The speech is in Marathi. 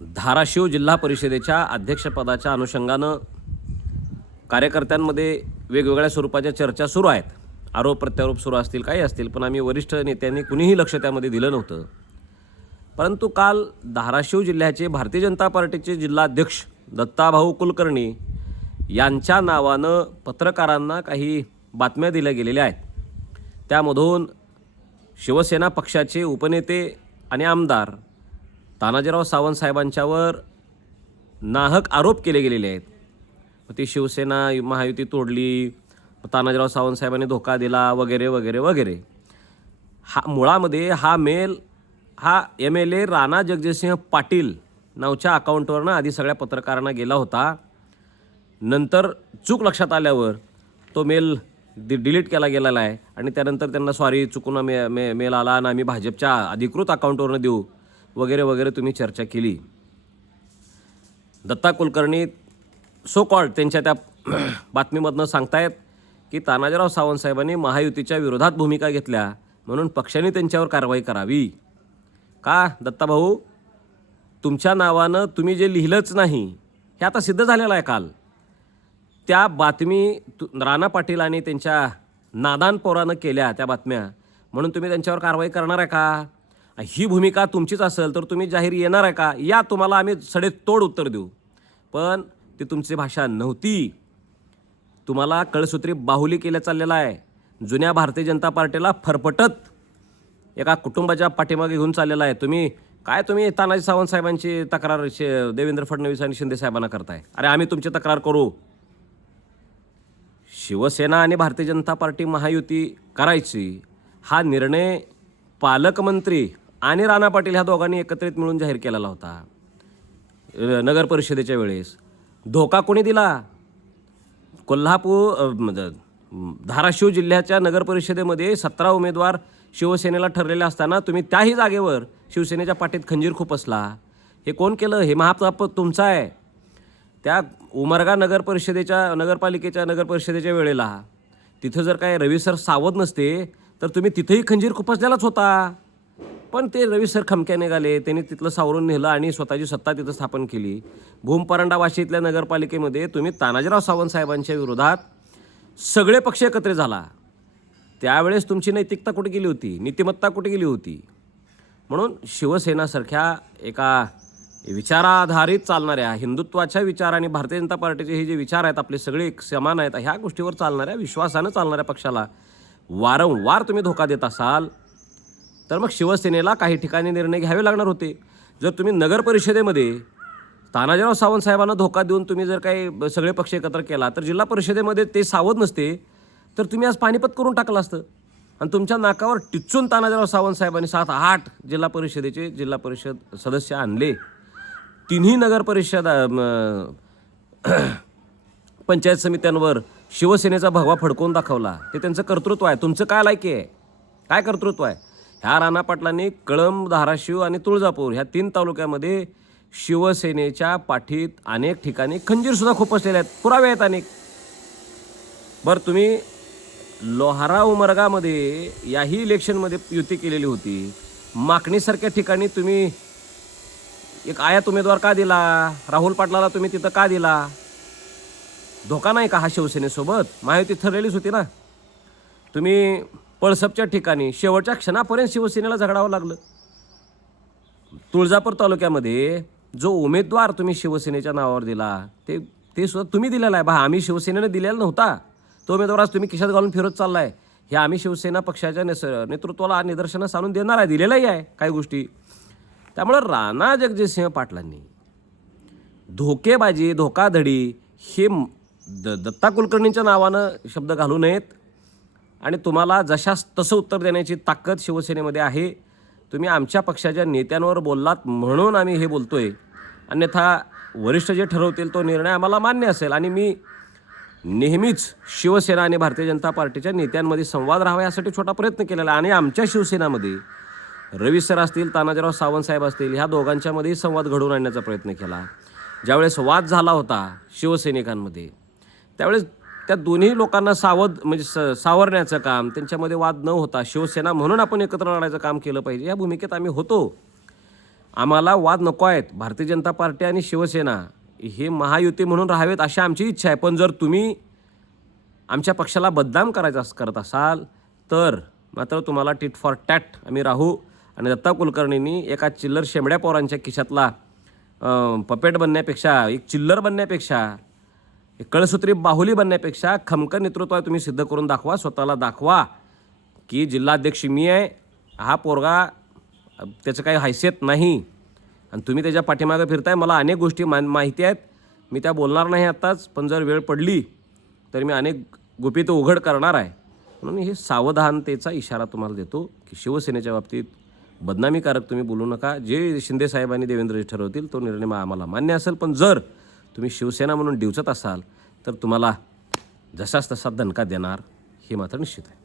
धाराशिव जिल्हा परिषदेच्या अध्यक्षपदाच्या अनुषंगानं कार्यकर्त्यांमध्ये वेगवेगळ्या स्वरूपाच्या चर्चा सुरू आहेत. आरोप प्रत्यारोप सुरू असतील, काही असतील, पण आम्ही वरिष्ठ नेत्यांनी कुणीही लक्ष त्यामध्ये दिलं नव्हतं. परंतु काल धाराशिव जिल्ह्याचे भारतीय जनता पार्टीचे जिल्हाध्यक्ष दत्ताभाऊ कुलकर्णी यांच्या नावानं पत्रकारांना काही बातम्या दिल्या गेलेल्या आहेत. त्यामधून शिवसेना पक्षाचे उपनेते आणि आमदार तानाजीराव सावंत साहेबांच्यावर नाहक आरोप केले गेलेले आहेत. ती शिवसेना महायुती तोडली, तानाजीराव सावंत साहेबांनी धोका दिला वगैरे वगैरे वगैरे. मुळामध्ये हा मेल हा MLA राणा जगजितसिंह पाटील नावच्या अकाउंटवरनं आधी सगळ्या पत्रकारांना गेला होता. नंतर चूक लक्षात आल्यावर तो मेल डिलीट केला गेलेला आहे आणि त्यानंतर त्यांना सॉरी चुकून मेल आला आणि आम्ही भाजपच्या अधिकृत अकाउंटवरनं देऊ वगैरे वगैरे तुम्ही चर्चा केली. दत्ता कुलकर्णी सो कॉल्ड त्यांच्या त्या बातमीमधनं सांगतायत की तानाजीराव सावंत साहेबांनी महायुतीच्या विरोधात भूमिका घेतल्या म्हणून पक्षाने त्यांच्यावर कारवाई करावी. का दत्ताभाऊ, तुमच्या नावानं तुम्ही जे लिहिलंच नाही हे आता सिद्ध झालेलं आहे. काल त्या बातमी राणा पाटील आणि त्यांच्या नादान पोरानं केल्या त्या बातम्या, म्हणून तुम्ही त्यांच्यावर कारवाई करणार आहे का? ही भूमिका तुमचीच असेल तर तुम्ही जाहीर येणार आहे का? या तुम्हाला आम्ही सडेतोड उत्तर देऊ. पण ती तुमची भाषा नव्हती. तुम्हाला कळसूत्री बाहुली केल्या चाललेला आहे. जुन्या भारतीय जनता पार्टीला फरफटत एका कुटुंबाच्या पाठीमागे घेऊन चाललेला आहे. तुम्ही तानाजी सावंत साहेबांची तक्रार देवेंद्र फडणवीस आणि शिंदे साहेबांना करताय. अरे आम्ही तुमची तक्रार करू. शिवसेना आणि भारतीय जनता पार्टी महायुती करायची हा निर्णय पालकमंत्री आणि राणा पाटील ह्या दोघांनी एकत्रित मिळून जाहीर केलेला होता. नगर परिषदेच्या वेळेस धोका कोणी दिला? धाराशिव जिल्ह्याच्या नगर परिषदेमध्ये 17 उमेदवार शिवसेनेला ठरलेले असताना तुम्ही त्याही जागेवर शिवसेनेच्या पाठीत खंजीर खुपसला. हे कोण केलं? हे महापाप तुमचा आहे. त्या उमरगा नगरपालिकेच्या नगर परिषदेच्या वेळेला तिथं जर काय रवी सर सावध नसते तर तुम्ही तिथंही खंजीर खुपसलेलाच होता. पण ते रवी सर खमक्या निघाले, त्यांनी तिथलं सावरून नेलं आणि स्वतःची सत्ता तिथं स्थापन केली. भूमपरांडा वाशीतल्या नगरपालिकेमध्ये तुम्ही तानाजीराव सावंत साहेबांच्या विरोधात सगळे पक्ष एकत्र झाला. त्यावेळेस तुमची नैतिकता कुठे गेली होती? नीतिमत्ता कुठे गेली होती? म्हणून शिवसेनासारख्या एका विचाराधारित चालणाऱ्या हिंदुत्वाच्या विचार आणि भारतीय जनता पार्टीचे हे जे विचार आहेत आपले सगळे समान आहेत, ह्या गोष्टीवर चालणाऱ्या विश्वासानं चालणाऱ्या पक्षाला वारंवार तुम्ही धोका देत असाल तर मग शिवसेनेला काही ठिकाणी निर्णय घ्यावे लागणार होते. जर तुम्ही नगर परिषदेमध्ये तानाजीराव सावंत साहेबांना धोका देऊन तुम्ही जर काही सगळे पक्ष एकत्र केला तर जिल्हा परिषदेमध्ये ते सावध नसते तर तुम्ही आज पानिपत करून टाकलं असतं. आणि तुमच्या नाकावर टिच्चून तानाजीराव सावंत साहेबांनी 7-8 जिल्हा परिषद सदस्य आणले. तिन्ही नगर परिषद पंचायत समित्यांवर शिवसेनेचा भगवा फडकवून दाखवला. ते त्यांचं कर्तृत्व आहे. तुमचं काय लायकी आहे? काय कर्तृत्व आहे? ह्या राणा पाटलांनी कळंब, धाराशिव आणि तुळजापूर ह्या 3 तालुक्यामध्ये शिवसेनेच्या पाठीत अनेक ठिकाणी खंजीरसुद्धा खुपसलेले आहेत. पुरावे आहेत अनेक. बरं, तुम्ही लोहारा उमरगामध्ये याही इलेक्शनमध्ये युती केलेली होती. माकणीसारख्या ठिकाणी तुम्ही एक आयात उमेदवार का दिला? राहुल पाटलाला तुम्ही तिथं का दिला? धोका नाही का हा शिवसेनेसोबत? महायुती ठरलेलीच होती ना. तुम्ही पळसपच्या ठिकाणी शेवटच्या क्षणापर्यंत शिवसेनेला झगडावं लागलं. तुळजापूर तालुक्यामध्ये जो उमेदवार तुम्ही शिवसेनेच्या नावावर दिला ते सुद्धा तुम्ही दिलेला आहे. आम्ही शिवसेनेने दिलेला नव्हता. तो उमेदवार आज तुम्ही खिशात घालून फिरत चाललाय. हे आम्ही शिवसेना पक्षाच्या नेतृत्वाला निदर्शनास आणून देणार आहे, दिलेलंही आहे काही गोष्टी. त्यामुळं राणा जगजितसिंह पाटलांनी धोकेबाजी, धोकाधडी हे दत्ता कुलकर्णींच्या नावानं शब्द घालू नयेत. आणि तुम्हाला जशास तसं उत्तर देण्याची ताकद शिवसेनेमध्ये आहे. तुम्ही आमच्या पक्षाच्या नेत्यांवर बोललात म्हणून आम्ही हे बोलतोय. अन्यथा वरिष्ठ जे ठरवतील तो निर्णय आम्हाला मान्य असेल. आणि मी नेहमीच शिवसेना आणि भारतीय जनता पार्टीच्या नेत्यांमध्ये संवाद राहावा यासाठी छोटा प्रयत्न केलेला. आणि आमच्या शिवसेनामध्ये रवी सर असतील, तानाजीराव सावंत साहेब असतील, ह्या दोघांच्यामध्येही संवाद घडवून आणण्याचा प्रयत्न केला. ज्यावेळेस वाद झाला होता शिवसैनिकांमध्ये त्यावेळेस त्या दोन्ही लोकांना सावरण्याचं काम, त्यांच्यामध्ये वाद न होता शिवसेना म्हणून आपण एकत्र लढायचं काम केलं पाहिजे या भूमिकेत आम्ही होतो. आम्हाला वाद नको आहेत. भारतीय जनता पार्टी आणि शिवसेना हे महायुती म्हणून राहावेत अशी आमची इच्छा आहे. पण जर तुम्ही आमच्या पक्षाला बदनाम करत असाल तर मात्र तुम्हाला टिट फॉर टॅट आम्ही राहू. आणि दत्ता कुलकर्णींनी एका चिल्लर शेंबड्या पोरांच्या खिशातला पपेट बनण्यापेक्षा, एक चिल्लर बनण्यापेक्षा, एक कळसूत्री बाहुली बनण्यापेक्षा खमकर नेतृत्व तुम्ही सिद्ध करून दाखवा. स्वतःला दाखवा की जिल्हाध्यक्ष मी आहे, हा पोरगा त्याचं काही हैसियत नाही आणि तुम्ही त्याच्या पाठीमागं फिरताय. मला अनेक गोष्टी माहिती आहेत, मी त्या बोलणार नाही आत्ताच, पण जर वेळ पडली तर मी अनेक गुपितं उघड करणार आहे. म्हणून हे सावधानतेचा इशारा तुम्हाला देतो की शिवसेनेच्या बाबतीत बदनामीकारक तुम्ही बोलू नका. जे शिंदे साहेबांनी देवेंद्रजी ठरवतील तो निर्णय आम्हाला मान्य असेल. पण जर तुम्ही शिवसेना म्हणून डिवचत असाल तर तुम्हाला जसाच तसा दणका देणार हे मात्र निश्चित आहे.